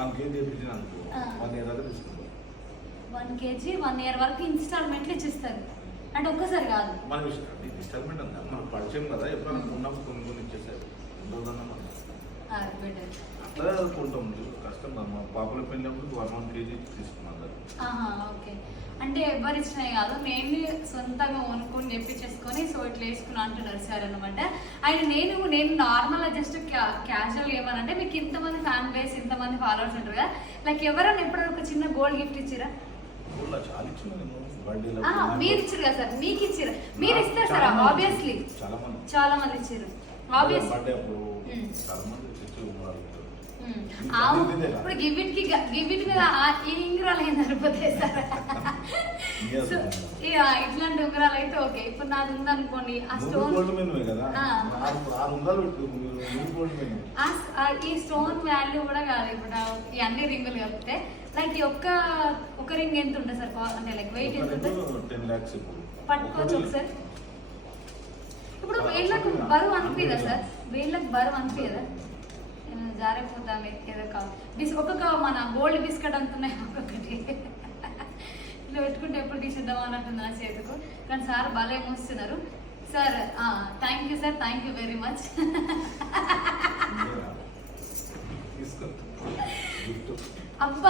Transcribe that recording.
1 kg తెప్పించిన అనుకో 1 year దాకా తీసుకుంటాం. 1 kg 1 year వరకు ఇన్స్టాల్మెంట్లు ఇచ్చిస్తారు అంటే ఒక్కసారి కాదు. మన ఇన్స్టాల్మెంట్ అంతా మనకు పరిచయం కదా, ఎప్పుడైనా ఉన్నప్పుడు కొన్ని ఇచ్చేసారు రోజన్నా అట్లా కొంటాం. కష్టం మా పాపల పెళ్ళినప్పుడు 1 kg తీసుకున్నాం. ఓకే, అంటే ఎవరు ఇచ్చినాయి కాదు, నేను సొంతంగా కొనుక్కొని తెప్పించేసుకొని సో ఇట్లా వేసుకున్నా అంటున్నారు సార్ అనమాట. అండ్ నేను నార్మల్గా జస్ట్ క్యాజువల్ ఏమనంటే మీకు ఇంతమంది ఫ్యాన్ బేస్ ఇంతమంది ఫాలోవర్స్ ఉంటారు కదా, లైక్ ఎవరైనా ఎప్పుడైనా ఒక చిన్న గోల్డ్ గిఫ్ట్ ఇచ్చిరా? మీరు ఇచ్చారు కదా సార్, మీకు ఇచ్చారు, మీరు ఇస్తారు సార్ ఆబ్వియస్లీ. చాలా మంది ఇచ్చారు ఆబ్వియస్. ఇప్పుడు గివిట్ మీద ఈ ఉంగరాలు ఏం సరిపోతాయి సార్? సో ఇట్లాంటి ఉంగరాలు అయితే ఓకే. ఇప్పుడు నాది ఉందనుకోండి ఆ స్టోన్, ఈ స్టోన్ వాల్యూ కూడా కాదు. ఇప్పుడు ఈ అన్ని రింగులు కలిపితే లైక్ ఒక రింగ్ ఎంత ఉంటుంది సార్? అంటే లైక్ వెయిట్ ఎంత ఉంటుంది? 10 lakhs పట్టుకోవచ్చు ఒకసారి. ఇప్పుడు వేళ్ళకు బరువు అనిపిదా సార్? వేళ్ళకు బరువు అనిపిదా? జారిపోతాను ఏదో ఒక్కొక్క మన గోల్డ్ బిస్కెట్ అంటున్నాయి ఒక్కొక్కటి. ఇట్లా పెట్టుకుంటే ఎప్పుడు తీసేద్దామా అన్నట్టుంది నా చేతికు. కానీ సార్ భలే మూస్తున్నారు sir. Thank you sir, thank you very much. అబ్బా